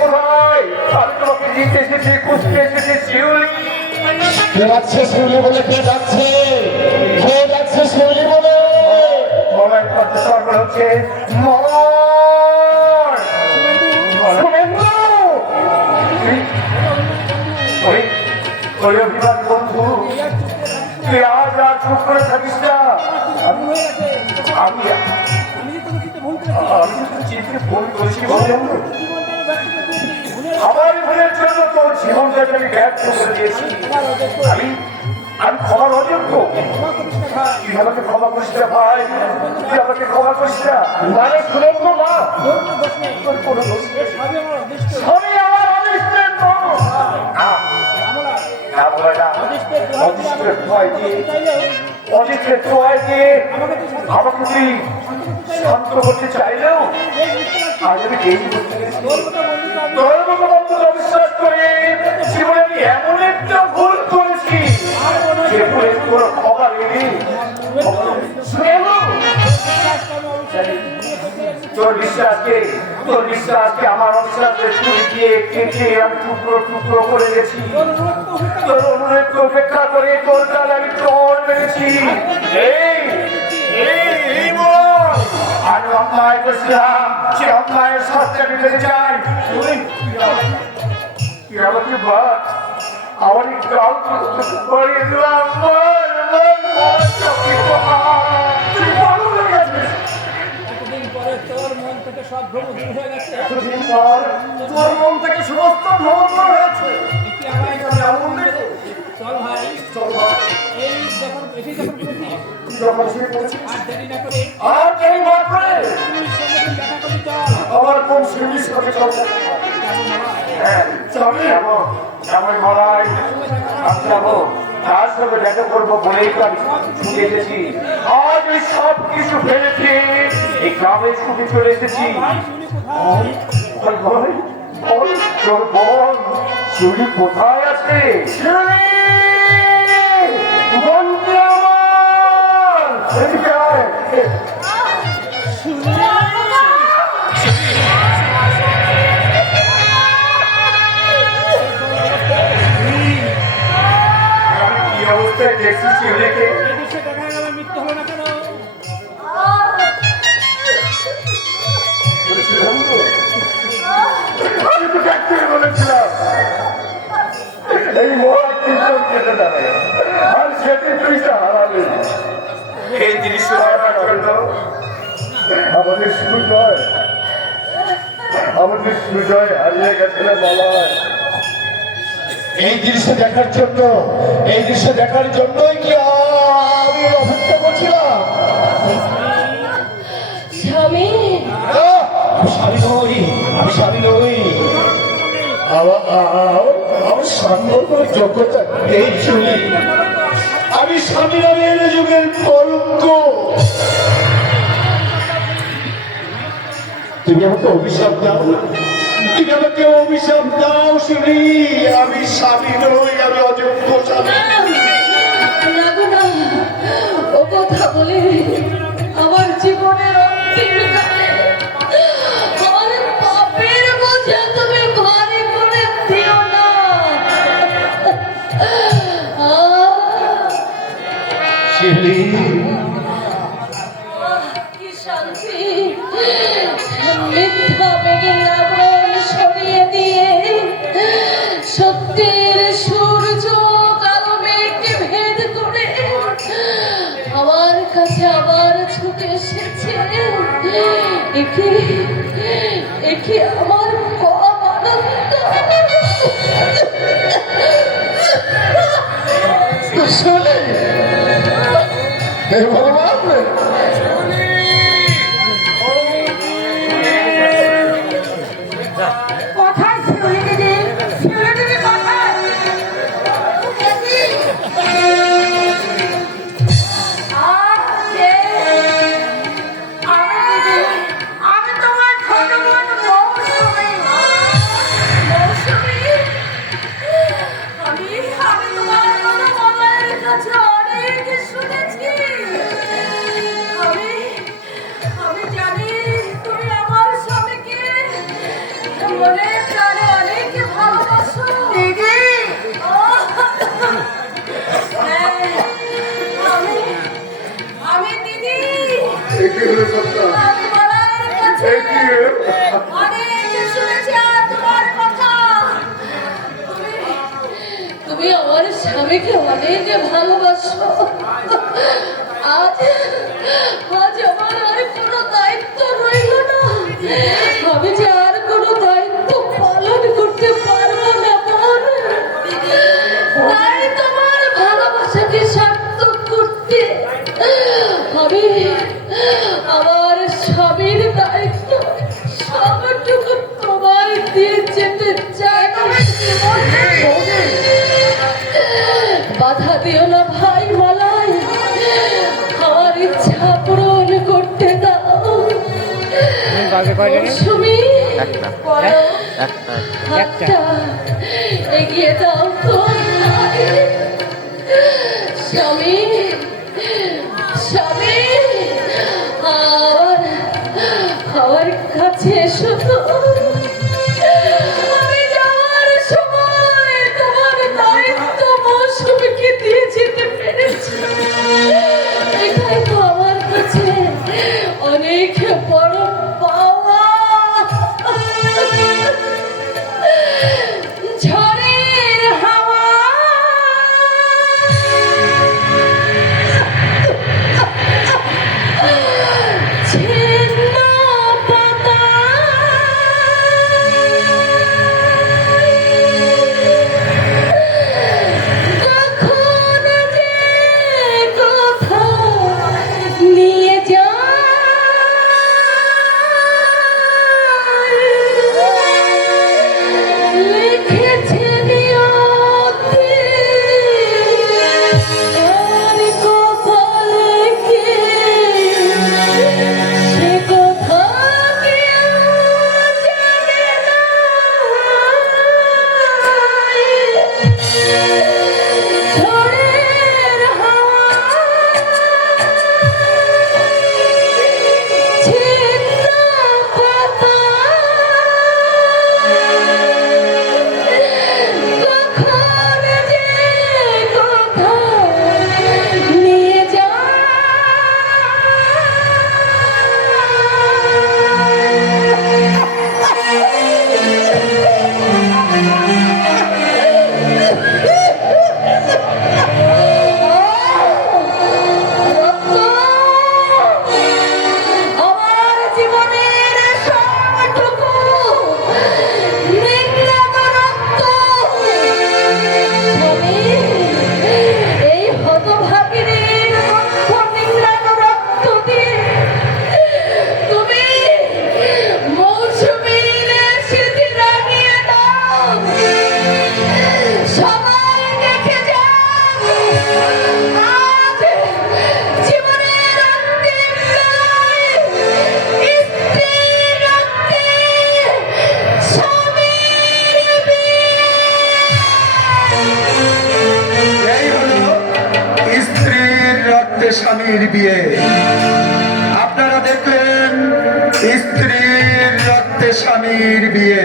কোথায়? আমি তোমাকে নিতে এসেছি, খুঁজতে এসেছি শিউলি। কে যাচ্ছে শিউলি বলে? কে যাচ্ছে? কে যাচ্ছে শিউলি বলে? মনের কণ্ঠস্বর হচ্ছে মর। শুভেন্দু! ওই অভিমান বন্ধু, তুই আজ আর চুপ করে থাকিস না। আমি চিনতে ভুল করেছি বন্ধু। আমার ভুলের জন্য তোর জীবনটাকে আমি ব্যর্থ করে দিয়েছি। আমি ক্ষমার অযোগ্য। তুই আমাকে ক্ষমা করিস না ভাই, তুই আমাকে ক্ষমা করিস না। মানে শুনেন তো মা, আমি আমার অনিষ্টের অনিষ্টের ছোঁয়ায় দিয়ে আমাকে তুই শান্ত করতে চাইলেও আজ আমি এই করতে গেছি। তোর মতো বন্ধুকে বিশ্বাস করে জীবনে আমি এমন একটা ভুল করেছি যে ভুলের কোনো ক্ষমা নেই। তোর বিশ্বাসকে আমার অবিশ্বাসের ছুরি দিয়ে কেটে আমি টুকরো টুকরো করে গেছি। তোর অনুরোধ উপেক্ষা করে তোর কাল আমি চর মেরেছি। আমি অন্যায় করেছিলাম, সে অন্যায়ের শাস্তি আমি পেতে চাই। তুই আমাকে বাদ আমার গাল করিয়ে দিলাম। তোর মন থেকে সব ভ্রম দূর হয়ে গেছে। এতদিন পর তোর মন থেকে সমস্ত ভ্রম দূর হয়েছে। চল ভাই, এই যখন বেশি আর দেরি না করে তুই সঙ্গে দেখা করি চল। আমার কোন শিল্পীর সাথে চলতে তার সঙ্গে দেখা করবো বলেই তো আমি ছুটে এসেছি। আজ এই সব কিছু ফেলেছি, এই গ্রামে ছুটে চলে এসেছি। তোর বোন শিউলি কোথায় আছে? বলতে আমার কি অবস্থায় দেখছি শিউলিকে? মৃত্যু হলো না কেন? আমি তো ডাক্তার বলেছিলাম এই মহা চিন্তা কেটে যাবে, আর সেটি তুই হারালি। এই দৃশ্য দেখার জন্য আমাদের সুজয় হারিয়ে গেছিল বলায়। এই দৃশ্য দেখার জন্যই কি আমি অপেক্ষা করছিলাম? স্বামী, আমি স্বামী নই। আমার স্বামী কোনো যোগ্যতা নেই শুনি। আমি স্বামী নামের যুগের কলঙ্ক। তুমি আমাকে অভিশাপ দাও শুনি। আমি স্বামী নই, আমি অযোগ্য স্বামী। রাগো না, ও কথা বলে আমার জীবনের অন্তিম কালে আমার পাপের বোঝা তুমি ভারী করে দিও না। শিউলি, কি শান্তি! মিথ্যা মেঘের আবরণ সরিয়ে দিয়ে সত্যের সূর্য কালো মেঘকে ভেদ করে আমার কাছে আবার ছুটে এসেছে। একে আমার কম আনন্দ। শোনে ভগবান, কোথায় শিউলি দিদি? শিউলি দিদি কোথায়? আমি তোমার ছোট বোন মৌসুমী। আমি তোমার কথা বাবার কাছে অনেক শুনেছি। জীবনে প্রাণে অনেক ভালোবাসো দিদি। আমি দিদি, আমি বলার কাছে অনেক শুনেছি আর তোমার কথা। তুমি আমার স্বামীকে অনেক ভালোবাসো। আজ আজ আমার আর কোনো দায়িত্ব রইল না। আমি যে আর কোনো দায়িত্ব পালন করতে পারবো না বোন। তাই তোমার ভালোবাসাকে সার্থক করতে আমি আমার স্বামীর দায়িত্ব সবটুকু তোমার দিয়ে যেতে চাই। বাধা দিও না ভাই মালাই, আমার ইচ্ছা পূরণ করতে দাও। মৌসুমী, হাতটা এগিয়ে দাও তো। স্বামী, স্বামী, আমার কাছে এসো তো। আমি যাওয়ার সময় তোমার দায়িত্ব মৌসুমীকে দিয়ে যেতে পেরেছি। এটাই তো আমার কাছে অনেক বড় পাওয়া। ঝড়ের হাওয়া ছিন্ন পাতা কখন যে কোথায় নিয়ে যায় লিখেছে নিয়তি আর কপালে কে সে কথা কেউ জানে না। ঝড়ের হাওয়া ছিন্ন পাতা কখন যে কোথায় নিয়ে আমার জীবনের সবটুকু নিংড়ানো রক্ত। স্বামী, এই হতভাগিনীর রক্ত নিংড়ানো রক্ত দিয়ে তুমি মৌসুমীর স্মৃতি রাখিয়ে দাও। সবাই দেখে যাও আজ জীবনের অন্তিম বেলায় স্ত্রীর রক্তে স্বামীর বিয়ে। এই হলো স্ত্রীর রক্তে স্বামীর বিয়ে। আপনারা দেখলেন স্ত্রীর রক্তে স্বামীর বিয়ে।